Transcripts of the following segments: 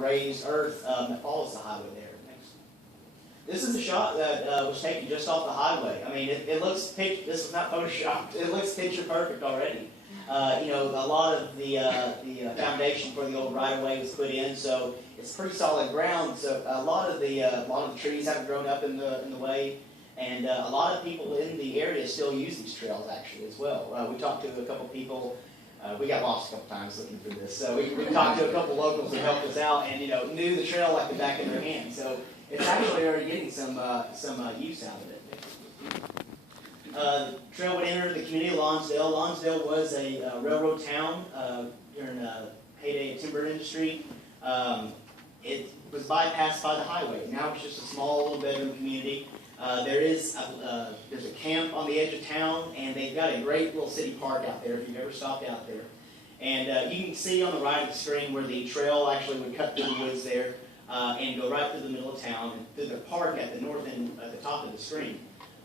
raised earth that follows the highway there. Next. This is a shot that was taken just off the highway. I mean, it looks this was not photoshopped. It looks picture perfect already. A lot of the foundation for the old right-of-way was put in, so it's pretty solid ground. So a lot of the trees haven't grown up in the way, and a lot of people in the area still use these trails actually as well. We talked to a couple people. We got lost a couple times looking through this, so we talked to a couple locals who helped us out, and knew the trail like the back of their hand. So it's actually already getting some use out of it. The trail would enter the community of Lonsdale. Lonsdale was a railroad town during the heyday of timber industry. It was bypassed by the highway. Now it's just a small little bedroom community. There's a camp on the edge of town, and they've got a great little city park out there if you've ever stopped out there. And you can see on the right of the screen where the trail actually would cut through the woods there and go right through the middle of town and through the park at the north end at the top of the screen.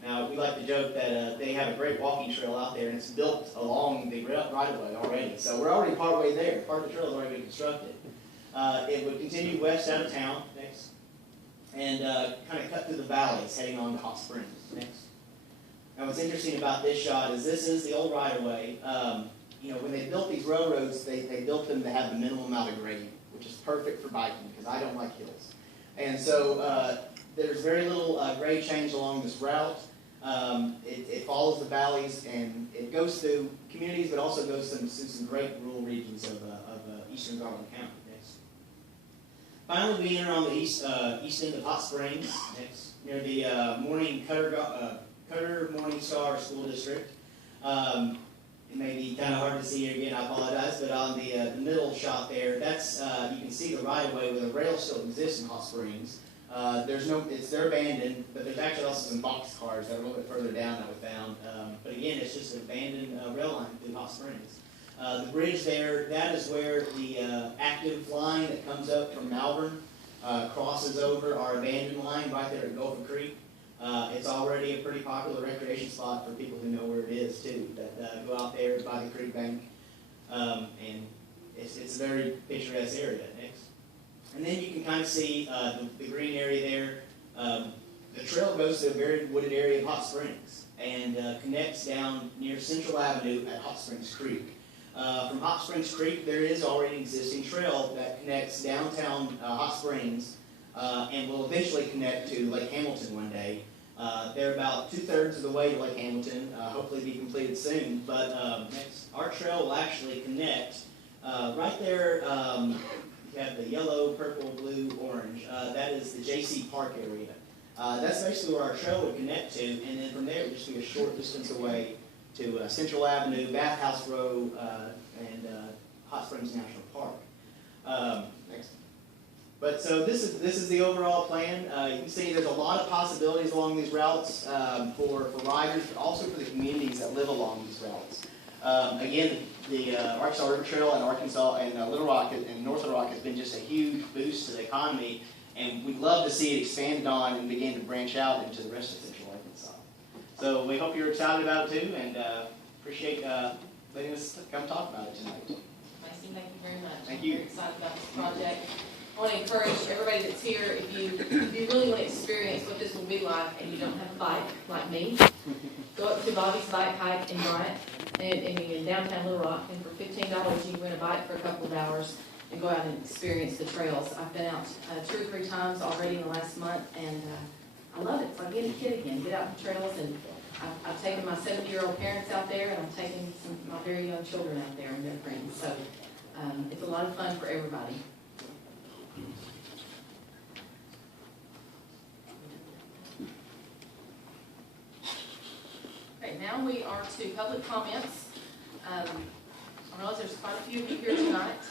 Now, we like to joke that they have a great walking trail out there, and it's built along the right-of-way already. So we're already part way there. Part of the trail is already been constructed. It would continue west out of town, next, and kind of cut through the valleys, heading on to Hot Springs, next. Now, what's interesting about this shot is this is the old right-of-way. When they built these railroads, they built them to have the minimum amount of grade, which is perfect for biking, because I don't like hills. And so there's very little grade change along this route. It follows the valleys, and it goes through communities, but also goes through some great rural regions of eastern Garland County. Next. Finally, we enter on the east end of Hot Springs, next, near the Cutter Morning Star School District. It may be kind of hard to see here again, I apologize, but on the middle shot there, that's you can see the right-of-way where the rail still exists in Hot Springs. They're abandoned, but there's actually also some box cars that are a little bit further down that we found. But again, it's just an abandoned rail line through Hot Springs. The bridge there, that is where the active line that comes up from Malvern crosses over our abandoned line right there at Gulf Creek. It's already a pretty popular recreation spot for people who know where it is too, that go out there by the creek bank. And it's a very picturesque area. Next. And then you can kind of see the green area there. The trail goes to a very wooded area of Hot Springs and connects down near Central Avenue at Hot Springs Creek. From Hot Springs Creek, there is already an existing trail that connects downtown Hot Springs and will eventually connect to Lake Hamilton one day. They're about 2/3 of the way to Lake Hamilton, hopefully be completed soon. But our trail will actually connect right there. You have the yellow, purple, blue, orange. That is the JC Park area. That's basically where our trail would connect to, and then from there it would just be a short distance away to Central Avenue, Bathhouse Row, and Hot Springs National Park. Next. But so this is the overall plan. You can see there's a lot of possibilities along these routes for riders, but also for the communities that live along these routes. Again, the Arkansas River Trail in Arkansas and Little Rock and North Little Rock has been just a huge boost to the economy, and we'd love to see it expanded on and begin to branch out into the rest of Central Arkansas. So we hope you're excited about it too, and appreciate letting us come talk about it tonight. Mason, thank you very much. Thank you. I'm very excited about this project. I want to encourage everybody that's here, if you really want to experience what this will be like and you don't have a bike like me, go up to Bobby's Bike Hike in Bryant and in downtown Little Rock, and for $15 you can rent a bike for a couple of hours and go out and experience the trails. I've been out 2 or 3 times already in the last month, and I love it. It's like getting a kid again, get out on the trails, and I've taken my 70-year-old parents out there, and I'm taking my very young children out there and their friends. So it's a lot of fun for everybody. Okay, now we are to public comments. I realize there's quite a few of you here tonight,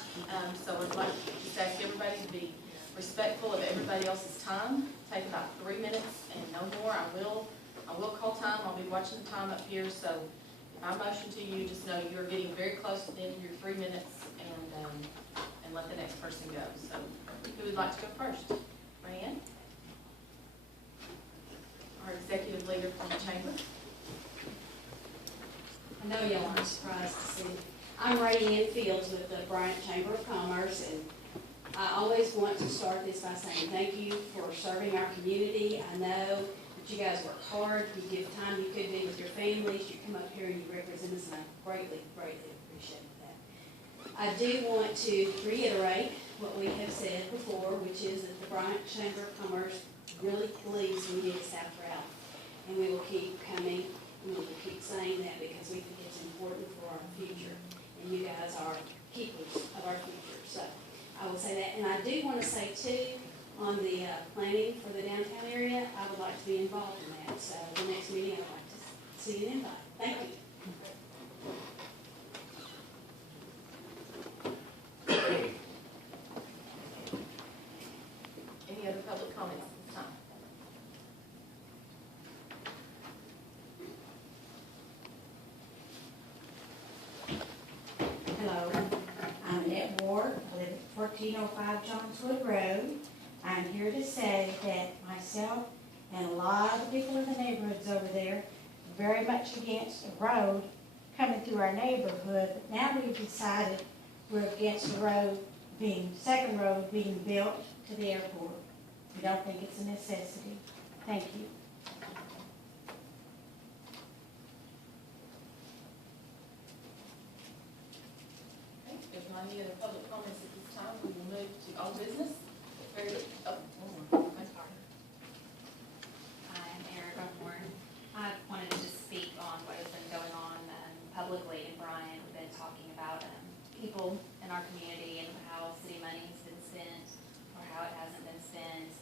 so I'd like to just ask everybody to be respectful of everybody else's time. Take about 3 minutes and no more. I will call time. I'll be watching the time up here, so if I motion to you, just know you're getting very close to the end of your 3 minutes, and let the next person go. So who would like to go first? Ryan? Our executive leader from the chamber. I know y'all aren't surprised to see. I'm Ray Ann Fields with the Bryant Chamber of Commerce, and I always want to start this by saying thank you for serving our community. I know that you guys work hard, you give time you could be with your families, you come up here and you represent us, and I greatly, greatly appreciate that. I do want to reiterate what we have said before, which is that the Bryant Chamber of Commerce really believes we need a South route. And we will keep coming, and we will keep saying that because we think it's important for our future. And you guys are keepers of our future. So I will say that. And I do want to say too, on the planning for the downtown area, I would like to be involved in that. So the next meeting, I would like to see an invite. Thank you. Any other public comments at this time? Hello, I'm Annette Ward, I live at 1405 Johnswood Road. I'm here to say that myself and a lot of the people in the neighborhoods over there are very much against a road coming through our neighborhood. But now we've decided we're against the road second road being built to the airport. We don't think it's a necessity. Thank you. Okay, if not any other public comments at this time, we will move to old business. I'm sorry. I'm Erica Horn. I wanted to just speak on what has been going on publicly in Bryant. We've been talking about people in our community and how city money has been spent or how it hasn't been spent.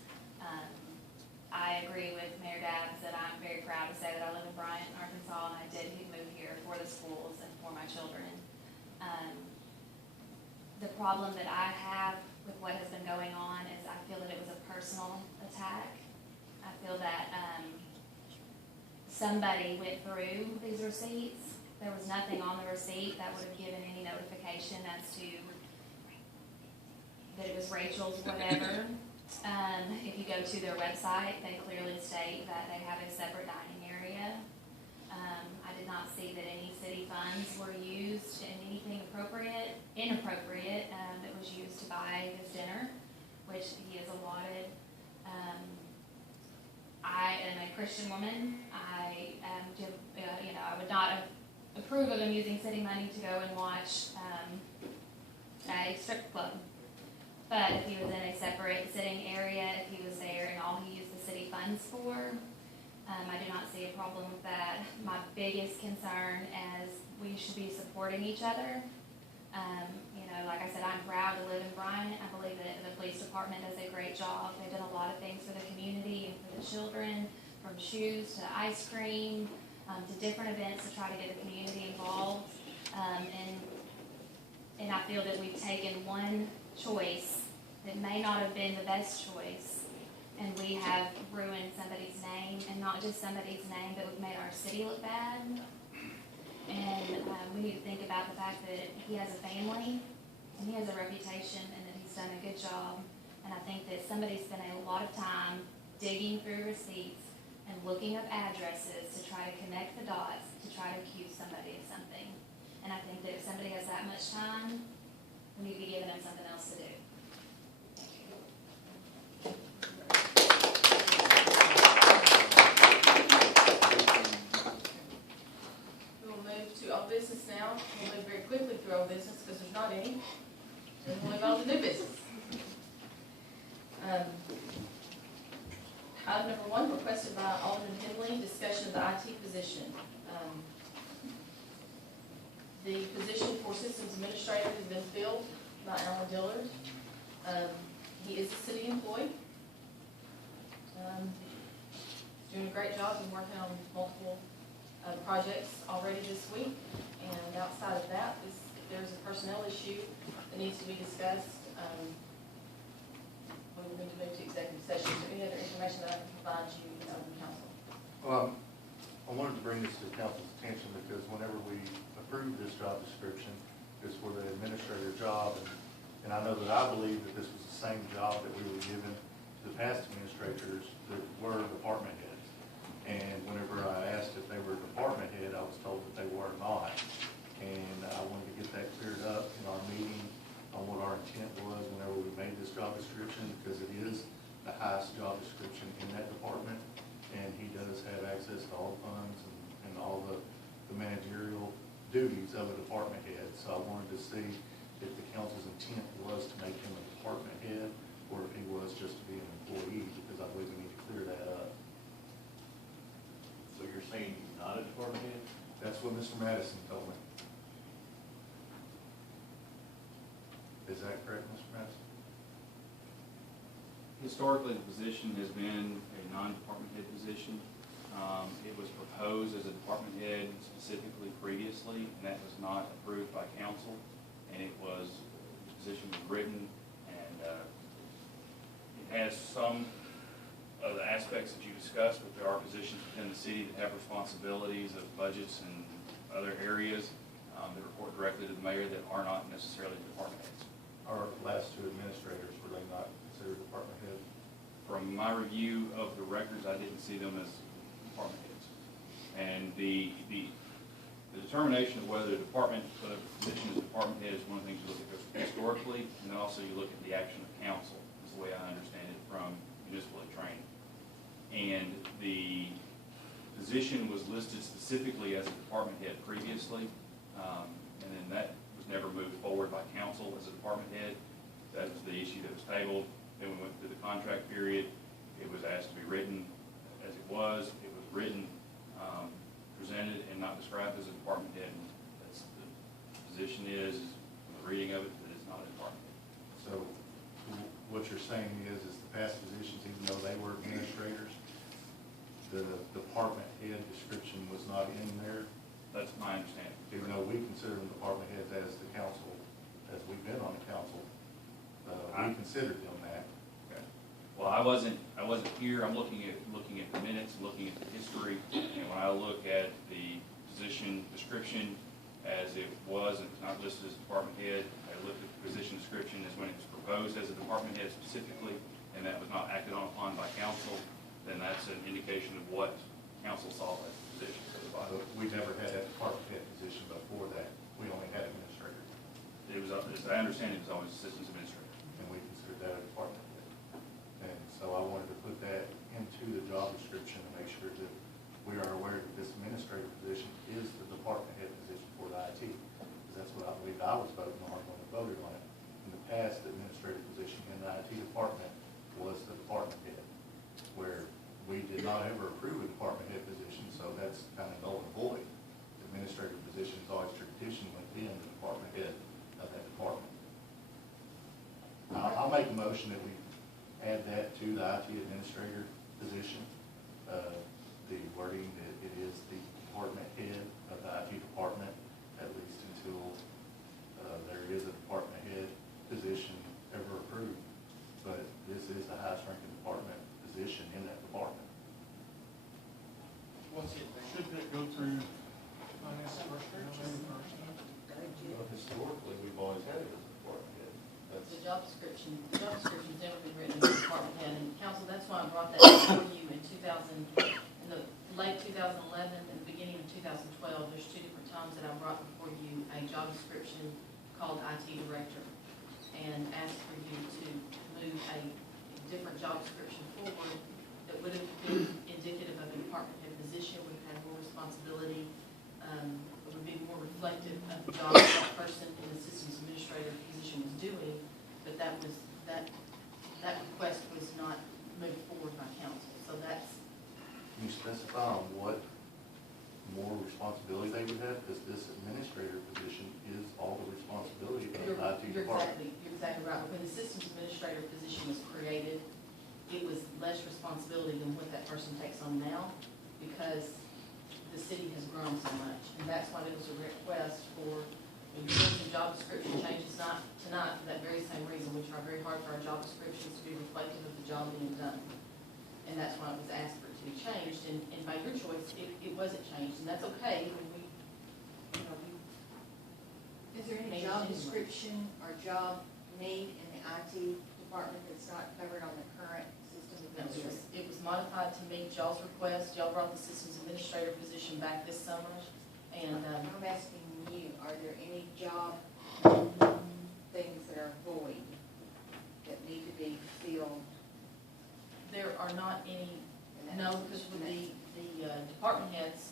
I agree with Mayor Dabbs that I'm very proud to say that I live in Bryant, Arkansas, and I did move here for the schools and for my children. The problem that I have with what has been going on is I feel that it was a personal attack. I feel that somebody went through these receipts. There was nothing on the receipt that would have given any notification as to that it was Rachel's whatever. If you go to their website, they clearly state that they have a separate dining area. I did not see that any city funds were used in anything inappropriate that was used to buy his dinner, which he is allotted. I am a Christian woman. I would not approve of him using city money to go and watch a strip club. But if he was in a separate sitting area, if he was there and all he used the city funds for, I do not see a problem with that. My biggest concern is we should be supporting each other. Like I said, I'm proud to live in Bryant. I believe that the police department does a great job. They've done a lot of things for the community and for the children, from shoes to ice cream, to different events to try to get the community involved. And I feel that we've taken one choice that may not have been the best choice, and we have ruined somebody's name, and not just somebody's name, but we've made our city look bad. And we need to think about the fact that he has a family, and he has a reputation, and that he's done a good job. And I think that somebody spent a lot of time digging through receipts and looking up addresses to try to connect the dots, to try to accuse somebody of something. And I think that if somebody has that much time, we need to be giving them something else to do. Thank you. We will move to old business now. We'll move very quickly through old business because there's not any. And we'll move on to new business. Item number 1, requested by Alderman Henley, discussion of the IT position. The position for systems administrator has been filled by Alan Dillard. He is a city employee. Doing a great job and working on multiple projects already this week. And outside of that, if there's a personnel issue that needs to be discussed, we will need to move to executive session. Is there any other information that I can provide you, council? I wanted to bring this to council's attention because whenever we approved this job description, it's for the administrator job, and I know that I believe that this was the same job that we were given to the past administrators that were department heads. And whenever I asked if they were department head, I was told that they were not. And I wanted to get that cleared up in our meeting on what our intent was whenever we made this job description, because it is the highest job description in that department, and he does have access to all the funds and all the managerial duties of a department head. So I wanted to see if the council's intent was to make him a department head, or if he was just to be an employee, because I believe we need to clear that up. So you're saying he's not a department head? That's what Mr. Madison told me. Is that correct, Mr. Madison? Historically, the position has been a non-department head position. It was proposed as a department head specifically previously, and that was not approved by council. And it was, the position was written, and it has some of the aspects that you discussed, but there are positions within the city that have responsibilities of budgets and other areas that report directly to the mayor that are not necessarily department heads. Our last two administrators, were they not considered department head? From my review of the records, I didn't see them as department heads. And the determination of whether the position is department head is one of the things you look at historically, and then also you look at the action of council, is the way I understand it from municipal training. And the position was listed specifically as a department head previously, and then that was never moved forward by council as a department head. That was the issue that was tabled. Then we went through the contract period. It was asked to be written as it was. It was written, presented, and not described as a department head. And that's the position is, from the reading of it, that it's not a department head. So what you're saying is the past positions, even though they were administrators, the department head description was not in there, That's my understanding. even though we consider them department heads as the council, as we've been on the council, we considered them that. Okay. Well, I wasn't here. I'm looking at the minutes, looking at the history, and when I look at the position description as it was, and it's not listed as department head, I looked at the position description as when it was proposed as a department head specifically, and that was not acted upon by council, then that's an indication of what council saw as the position for the body. But we never had that department head position before that. We only had administrator, It was, as I understand it, was always systems administrator. and we considered that a department head. And so I wanted to put that into the job description to make sure that we are aware that this administrative position is the department head position for the IT. Because that's what I believe I was voting on when we voted on it. In the past, the administrative position in the IT department was the department head, where we did not ever approve a department head position, so that's kind of null and void. The administrative position is always traditionally been the department head of that department. I'll make a motion that we add that to the IT administrator position. The wording that it is the department head of the IT department, at least until there is a department head position ever approved. But this is the highest ranking department position in that department. Shouldn't it go through finance first? Historically, we've always had it as a department head. The job description's never been written as a department head, and council, that's why I brought that before you in in the late 2011 and the beginning of 2012. There's two different times that I brought before you a job description called IT director, and asked for you to move a different job description forward that would have been indicative of a department head position, would have had more responsibility, it would be more reflective of the job that that person in the systems administrator position was doing, but that request was not moved forward by council, so that's, Can you specify on what more responsibility they would have? Because this administrator position is all the responsibility of the IT department. you're exactly right. When the systems administrator position was created, it was less responsibility than what that person takes on now, because the city has grown so much. And that's why there was a request for, when you look at job description changes tonight, for that very same reason. We try very hard for our job descriptions to be reflective of the job being done. And that's why it was asked for it to be changed, and by your choice, it wasn't changed, and that's okay. When we, Is there any job description or job need in the IT department that's not covered on the current system administrator? it was modified to meet y'all's request. Y'all brought the systems administrator position back this summer, and, I'm asking you, are there any job things that are void that need to be filled? There are not any, no, because with the department heads,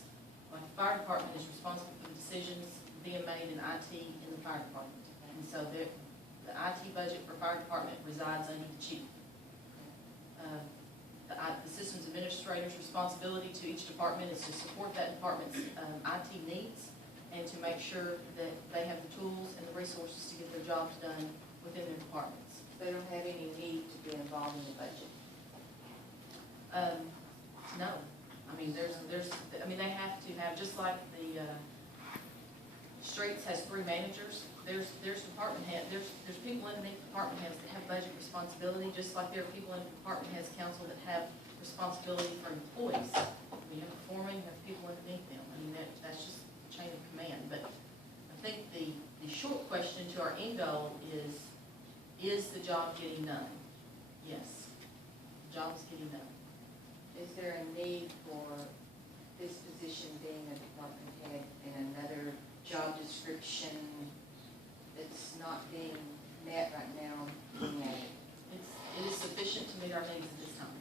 like the fire department is responsible for the decisions being made in IT in the fire department. And so the IT budget for fire department resides under the chief. The systems administrator's responsibility to each department is to support that department's IT needs and to make sure that they have the tools and the resources to get their jobs done within their departments. They don't have any need to be involved in the budget. No, I mean, they have to have, just like the streets has 3 managers, there's department head, there's people underneath department heads that have budget responsibility, just like there are people in department heads council that have responsibility for employees. You have a foreman, you have people underneath them, I mean, that's just chain of command, but I think the short question to our end goal is the job getting done? Yes, the job's getting done. Is there a need for this position being a department head and another job description that's not being met right now being added? It is sufficient to meet our needs at this time.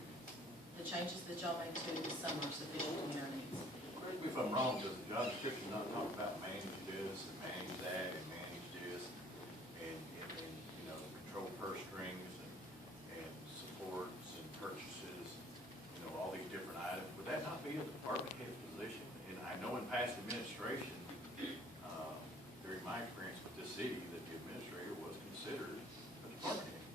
The changes that y'all made to this summer are sufficient to meet our needs. Correct me if I'm wrong, does the job description not talk about manage this and manage that and manage this and you know, control purse strings and supports and purchases, you know, all these different items? Would that not be a department head position? And I know in past administration, during my experience with this city, that the administrator was considered a department head.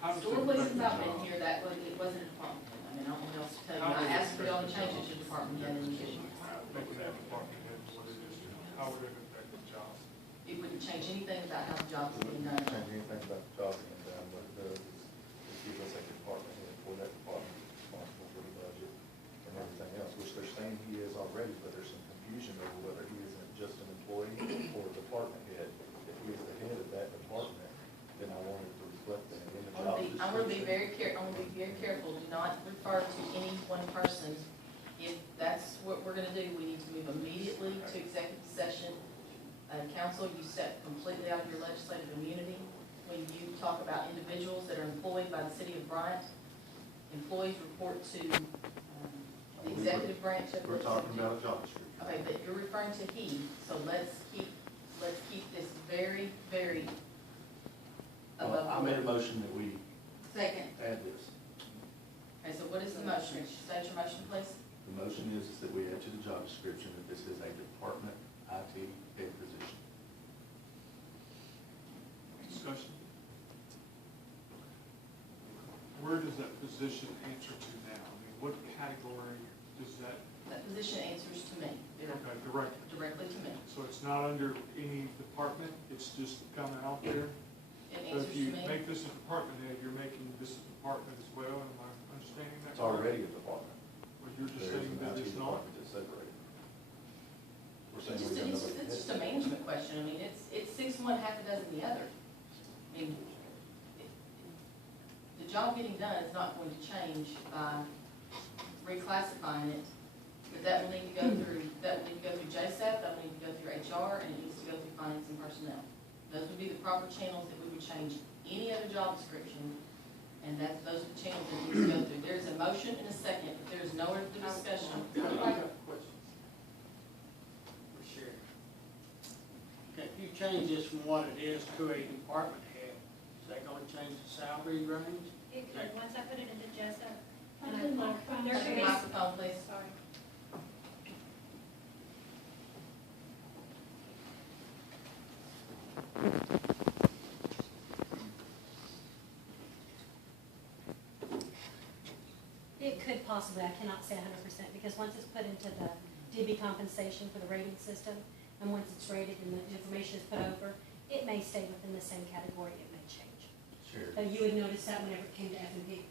How does Store it places affect the I've been job? here, it wasn't a department head. I mean, I don't know what else to tell you. I asked for y'all to change it to department head and you didn't. Making that department head what it is now, how would it affect the job? It wouldn't change anything about how the job is being done. Change anything about the job being done, what it does is give us a department head for that department responsible for the budget and everything else, which they're saying he is already, but there's some confusion over whether he isn't just an employee or a department head. If he is the head of that department, then I wanted to reflect that in the job description. I'm gonna be very careful. Do not refer to any one person. If that's what we're gonna do, we need to move immediately to executive session. Council, you step completely out of your legislative immunity when you talk about individuals that are employed by the city of Bryant. Employees report to the executive branch of the. We're talking about a job description. Okay, but you're referring to he, so let's keep this very, very above. I made a motion that we Second. add this. Okay, so what is the motion? State your motion, please. The motion is that we add to the job description that this is a department IT head position. Discussion? Where does that position answer to now? I mean, what category does that, That position answers to me, okay, directly? directly to me. So it's not under any department, it's just coming out there? It So answers if to you me. make this a department head, you're making this a department as well, am I understanding that? It's already a department. Well, you're just There is saying an that IT it's not? department that's separated. We're It's saying just, we got another it's just head. a management question. I mean, it's 6 one, half a dozen the other. I mean, the job getting done is not going to change by reclassifying it. But that will need to go through, JSAP, that will need to go through HR, and it needs to go through finance and personnel. Those would be the proper channels that we would change any other job description, and those are the channels that it needs to go through. There's a motion and a second, if there is no other discussion. I have a question. For sure. Okay, if you change this from what it is to a department head, is that gonna change the salary range? It could, once I put it into Jessup. and I- Turn the microphone, please. Sorry. It could possibly, I cannot say 100%, because once it's put into the DB compensation for the rating system, and once it's rated and the information is put over, it may stay within the same category, it may change. Sure. So you would notice that whenever it came to F&P.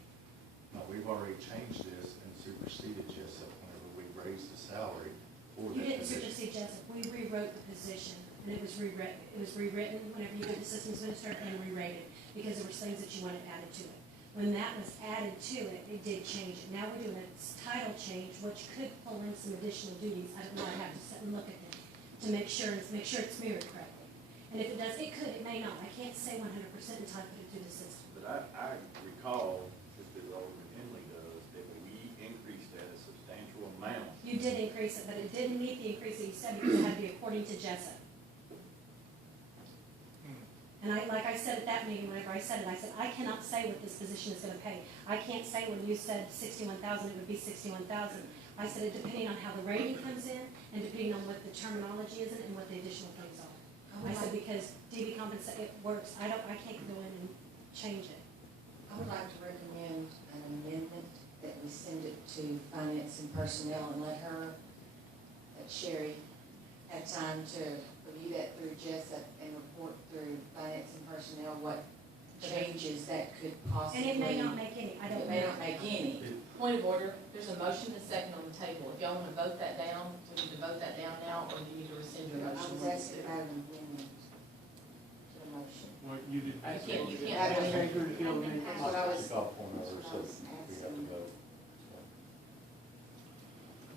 No, we've already changed this and superseded Jessup whenever we raised the salary for that You didn't position. supersede Jessup, we rewrote the position, and it was rewritten whenever you did the systems minister and rerated, because there were things that you wanted added to it. When that was added to it, it did change it. Now we're doing a title change, which could pull in some additional duties. I don't know, I have to sit and look at them, to to make sure it's mirrored correctly. And if it does, it may not, I can't say 100% until I put it through the system. But I recall, just as Alderman Henley does, that we increased that a substantial amount. You did increase it, but it didn't meet the increase that you said because it had to be according to Jessup. And like I said at that meeting, whenever I said it, I said, I cannot say what this position is gonna pay. I can't say when you said 61,000, it would be 61,000. I said, it depending on how the rating comes in and depending on what the terminology is and what the additional things are. I said, because DB it works, I can't go in and change it. I would like to recommend an amendment that we send it to Finance and Personnel and let her, Sherry, have time to review that through Jessup and report through Finance and Personnel what changes that could possibly. And it may not make any, I don't know. It may not make any. Point of order, there's a motion and a second on the table. If y'all wanna vote that down, we need to vote that down now, or do you need to rescind your I motion? was asking about an amendment to the motion. Well, you didn't. You can't. That's what I was. It's off on that's our what I was system. We have to asking. vote.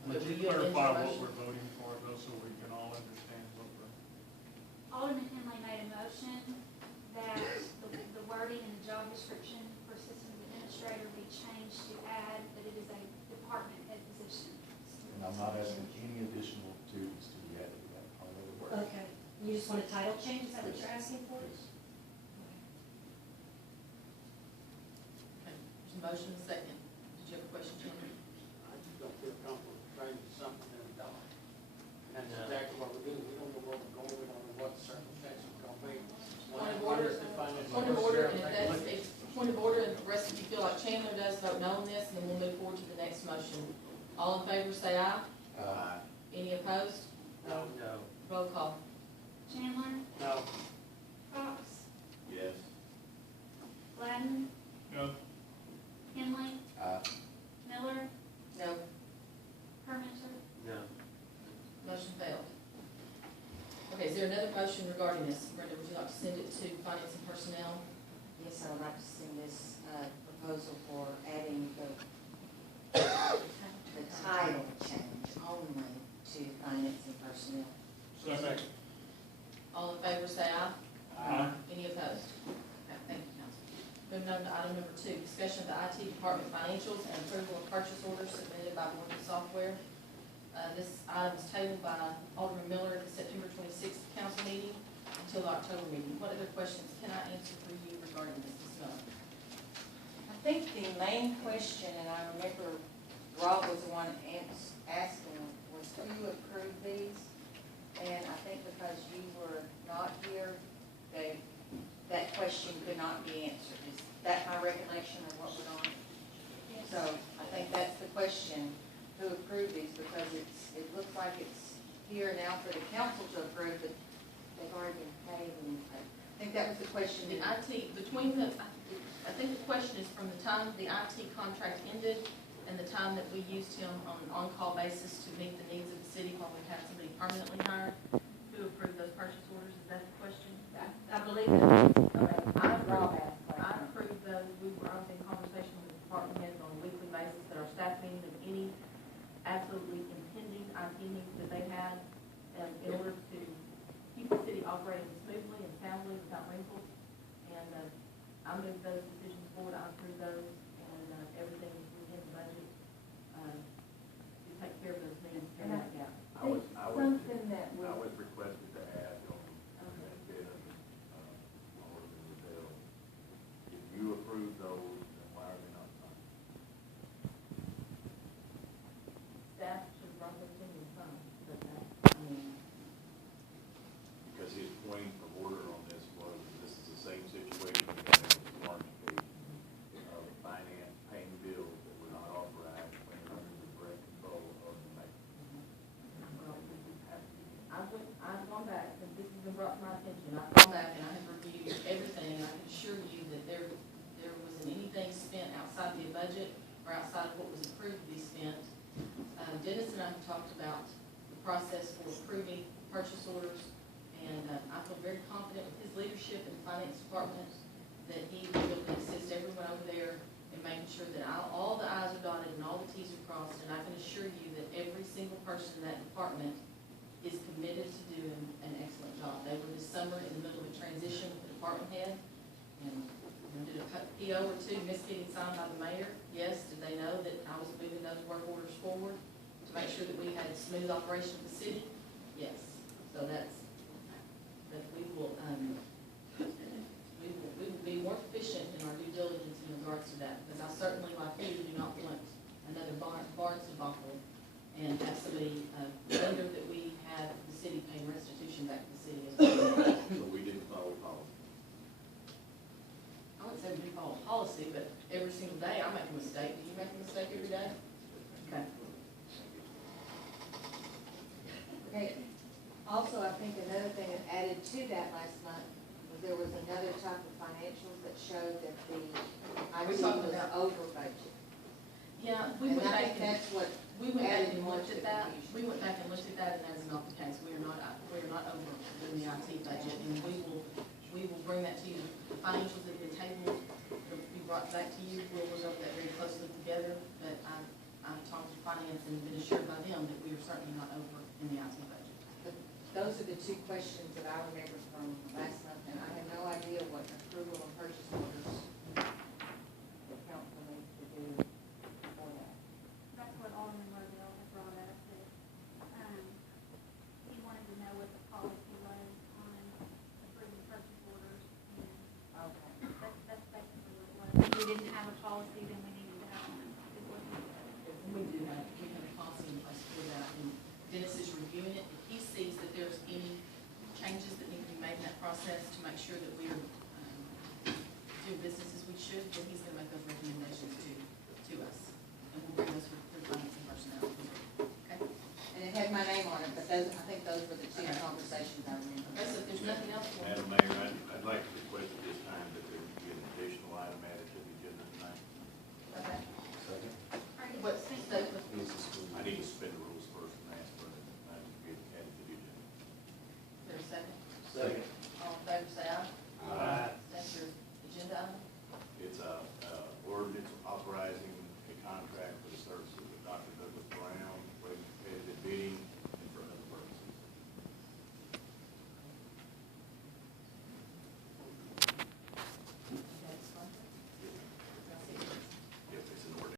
Would you clarify what we're voting for, though, so we can all understand what we're? Alderman Henley made a motion that the wording in the job description for systems administrator be changed to add that it is a department head position. And I'm not asking any additional duties to be added to that part of the work. Okay, you just want a title change, is that what you're asking for? Yes. Okay, there's a motion and a second. Did you have a question, Jim? I just don't feel comfortable changing something in a dollar. And that's exactly what we're doing, we don't know where we're going, we don't know what the circumstances are gonna be. Point of order, point of order, and point of order, and the rest of you feel like Chandler does, vote no on this, and then we'll move forward to the next motion. All in favor, say aye. Aye. Any opposed? No. Roll call. Chandler, No. Fox, Yes. Gladden, No. Henley, Aye. Miller, No. Parmenter. No. Motion failed. Okay, is there another motion regarding this? Brenda, would you like to send it to Finance and Personnel? Yes, I would like to send this, proposal for adding the title change only to Finance and Personnel. Second. All in favor, say aye. Aye. Any opposed? Okay, thank you, Council. Moving on to item number 2, discussion of the IT department financials and approval of purchase orders submitted by Morgan Software. This item was tabled by Alderman Miller at the September 26th council meeting until the October meeting. What other questions can I answer for you regarding this month? I think the main question, and I remember Rob was the one asking, was who approved these? And I think because you were not here, that question could not be answered. Is that my recollection of what went on? So I think that's the question, who approved these, because it looks like it's here now for the council to approve, but they've already been paid, and I think that was the question. The IT, I think the question is from the time the IT contract ended and the time that we used him on an on-call basis to meet the needs of the city while we had somebody permanently hired, who approved those purchase orders, is that the question? I believe that. I approved those, I was in conversation with the department heads on a weekly basis at our staff meeting of any absolutely impending IT needs that they had, in order to keep the city operating smoothly and soundly without wrinkles. And, I moved those decisions forward, I approved those, and, everything is within the budget, to take care of those needs and that gap. I was Something that I was requested to add on that bid, Alderman Liddell. If you approve those, then why are they not signed? Staff should run this in your phone, but, Because his point of order on this was, this is the same situation we had with the March case of finance paying bills that were not authorized when they're under the direct control of the mayor. I've gone back, since this has been brought to my attention, I've gone back and I have reviewed everything, and I can assure you that there wasn't anything spent outside the budget or outside of what was approved to be spent. Dennis and I have talked about the process for approving purchase orders, and I feel very confident with his leadership in the finance department that he will be able to assist everyone over there in making sure that all the i's are dotted and all the t's are crossed, and I can assure you that every single person in that department is committed to doing an excellent job. They were this summer in the middle of a transition with the department head, and did a PO or two, missed getting signed by the mayor. Yes, did they know that I was moving those work orders forward to make sure that we had smooth operation of the city? Yes. So but we will be more efficient in our due diligence in regards to that, because I certainly, like you, do not want another Barnes debacle and have somebody, vendor that we have the city paying restitution back to the city as well. So we didn't follow policy. I wouldn't say we do follow policy, but every single day I make a mistake. Do you make a mistake every day? Okay. Okay, also, I think another thing that added to that last month was there was another type of financials that showed that the IT talking was about- over budget. Yeah, we And went I back think and, that's what we went back added and more looked to at the that. confusion. We went back and looked at that, and that is not the case. We are not over in the IT budget, and we will bring that to you. The financials that have been tabled, will be brought back to you. We'll look over that very closely together, but I've talked to finance and been assured by them that we are certainly not over in the IT budget. But those are the two questions that I remember from last month, and I had no idea what approval of purchase orders the council needs to do for that. That's what Alderman Rodell had brought up, that, he wanted to know what the policy was on approving purchase orders, and Okay. that's basically what it was. If we didn't have a policy, then we needed to have one, is what he said. We have a policy in place for that, and Dennis is reviewing it. If he sees that there's any changes that need to be made in that process to make sure that we are doing business as we should, then he's gonna